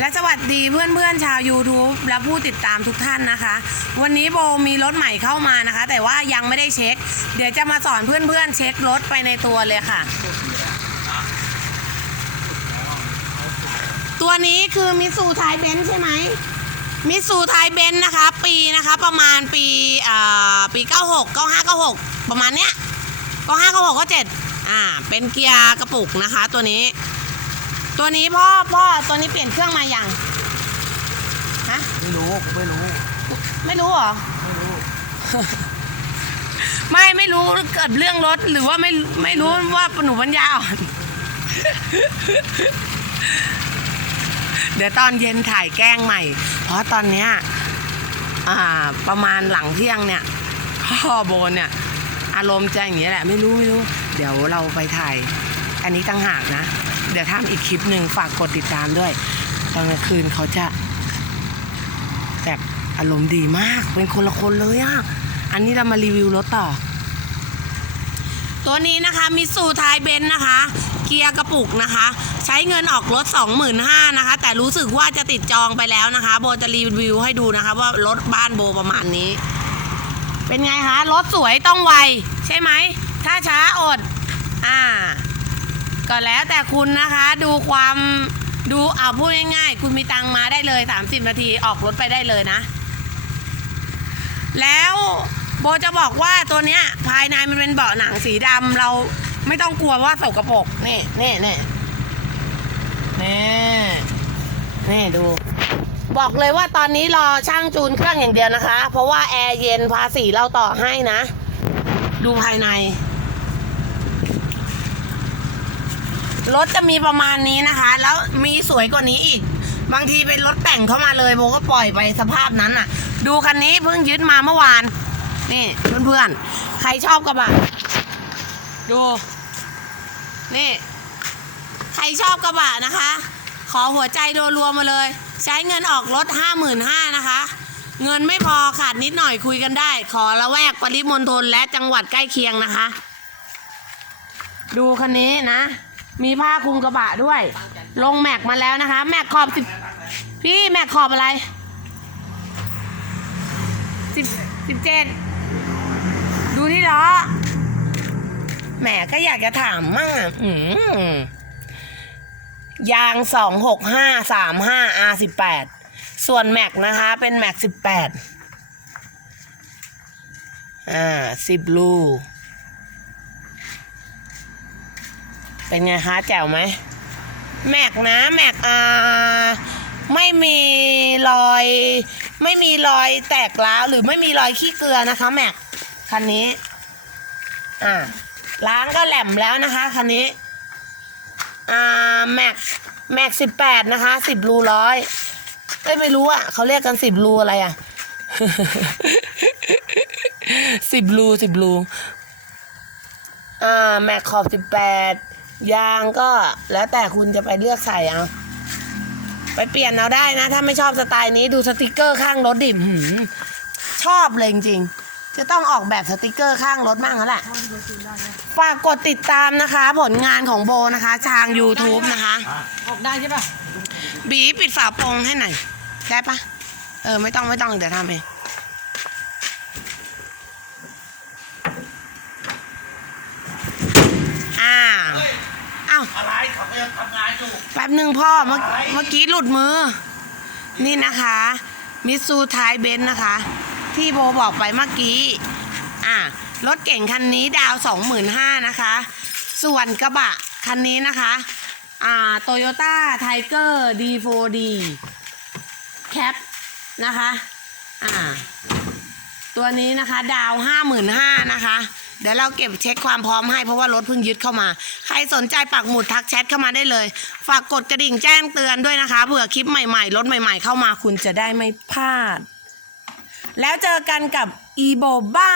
และสวัสดีเพื่อนๆชาว YouTube และผู้ติดตามทุกท่านนะคะ วันนี้โบมีรถใหม่เข้ามานะคะ แต่ว่ายังไม่ได้เช็ค เดี๋ยวจะมาสอนเพื่อนๆเช็ครถไปในตัวเลยค่ะ ตัวนี้คือมิสูไทยเบนซ์ใช่ไหมมิสูไทยเบนซ์นะคะ ปีนะคะประมาณปีอ่าปี 96 95 96 ประมาณเนี้ย95 96 97อ่าเป็นเกียร์กระปุกนะคะตัวนี้ ตัวนี้พ่อพ่อตัวนี้เปลี่ยนเครื่องมาอย่างฮะไม่รู้ผมไม่รู้ ไม่รู้เหรอ ไม่รู้ ไม่ไม่รู้เกิดเรื่องรถหรือว่าไม่ไม่รู้ว่าหนูปัญญาอ่อนเดี๋ยวตอนเย็นถ่ายแกล้งใหม่ เพราะตอนเนี้ยอ่าประมาณหลังเที่ยงเนี่ยพ่อโบนเนี่ย อารมณ์จะอย่างเงี้ยแหละ ไม่รู้ไม่รู้ เดี๋ยวเราไปถ่าย อันนี้ตั้งหากนะ เดี๋ยวทำอีกคลิปหนึ่งฝากกดติดตามด้วย ตอนกลางคืนเขาจะแบบอารมณ์ดีมาก เป็นคนละคนเลยอะอันนี้เรามารีวิวรถต่อ ตัวนี้นะคะมิสูไทยเบนนะคะ เกียร์กระปุกนะคะ ใช้เงินออกรถ 25,000นะคะ แต่รู้สึกว่าจะติดจองไปแล้วนะคะ โบจะรีวิวให้ดูนะคะ ว่ารถบ้านโบประมาณนี้ เป็นไงคะ รถสวยต้องไว ใช่ไหม ถ้าช้าอด อ่า ก็แล้วแต่คุณนะคะดูความดูเอาพูดง่ายๆ คุณมีตังมาได้เลย 30 นาทีออกรถไปได้เลยนะ แล้วโบจะบอกว่าตัวเนี้ย ภายในมันเป็นเบาะหนังสีดำเราไม่ต้องกลัวว่าสกปรกนี่นี่นี่นี่นี่ดู บอกเลยว่าตอนนี้รอช่างจูนเครื่องอย่างเดียวนะคะ เพราะว่าแอร์เย็นภาษีเราต่อให้นะ ดูภายใน รถจะมีประมาณนี้นะคะ แล้วมีสวยกว่านี้อีก บางทีเป็นรถแต่งเข้ามาเลยโบก็ปล่อยไปสภาพนั้นน่ะ ดูคันนี้เพิ่งยึดมาเมื่อวาน นี่เพื่อนๆ ใครชอบกระบะ ดู นี่ ใครชอบกระบะนะคะ ขอหัวใจรวๆมาเลย ใช้เงินออกรถห้าหมื่นห้านะคะ เงินไม่พอขาดนิดหน่อยคุยกันได้ ขอละแวกปริมณฑลและจังหวัดใกล้เคียงนะคะ ดูคันนี้นะ มีผ้าคลุมกระบะด้วย ลงแม็กมาแล้วนะคะ แม็กขอบสิบพี่แม็กขอบอะไรสิบสิบเจ็ดดูที่ล้อแหมก็อยากจะถามมั่งอะอืมยางสองหกห้าสามห้า R สิบแปดส่วนแม็กนะคะ เป็นแม็กสิบแปดอ่าสิบลู เป็นไงคะแจ๋วไหมแม็กนะแม็กอ่าไม่มีรอย ไม่มีรอยแตกร้าวหรือไม่มีรอยขี้เกลือนะคะ แม็กคันนี้ อ่าล้างก็แหลมแล้วนะคะคันนี้ อ่าแม็กแม็กสิบแปดนะคะสิบรูร้อยไม่รู้อะเขาเรียกกันสิบรูอะไรอะสิบรูสิบรูอ่าแม็กขอบสิบแปด ยางก็แล้วแต่คุณจะไปเลือกใส่เอา ไปเปลี่ยนเอาได้นะ ถ้าไม่ชอบสไตล์นี้ดูสติกเกอร์ข้างรถดิหืมชอบเลยจริงๆจะต้องออกแบบสติกเกอร์ข้างรถบ้างแล้วแหละฝากกดติดตามนะคะ ผลงานของโบนะคะทาง YouTube นะคะ ออกได้ใช่ป่ะบีปิดฝาโปรงให้หน่อยได้ปะเออ ไม่ต้องไม่ต้องเดี๋ยวทำเองอ้าว อ้าวอะไรเขาก็ยังทำงานอยู่แป๊บหนึ่งพ่อเมื่อเมื่อกี้หลุดมือ นี่นะคะ มิซูไทยเบนซ์นะคะ ที่โบบอกไปเมื่อกี้ อะ รถเก่งคันนี้ดาวสองหมื่นห้านะคะ ส่วนกระบะคันนี้นะคะ อ่าโตโยต้าไทเกอร์ดีโฟดีแคปนะคะ อ่า ตัวนี้นะคะ ดาวห้าหมื่นห้านะคะ เดี๋ยวเราเก็บเช็คความพร้อมให้เพราะว่ารถเพิ่งยึดเข้ามา ใครสนใจปักหมุดทักแชทเข้ามาได้เลย ฝากกดกระดิ่งแจ้งเตือนด้วยนะคะเผื่อคลิปใหม่ๆรถใหม่ ๆ เข้ามาคุณจะได้ไม่พลาด แล้วเจอกันกับอีโบบ้า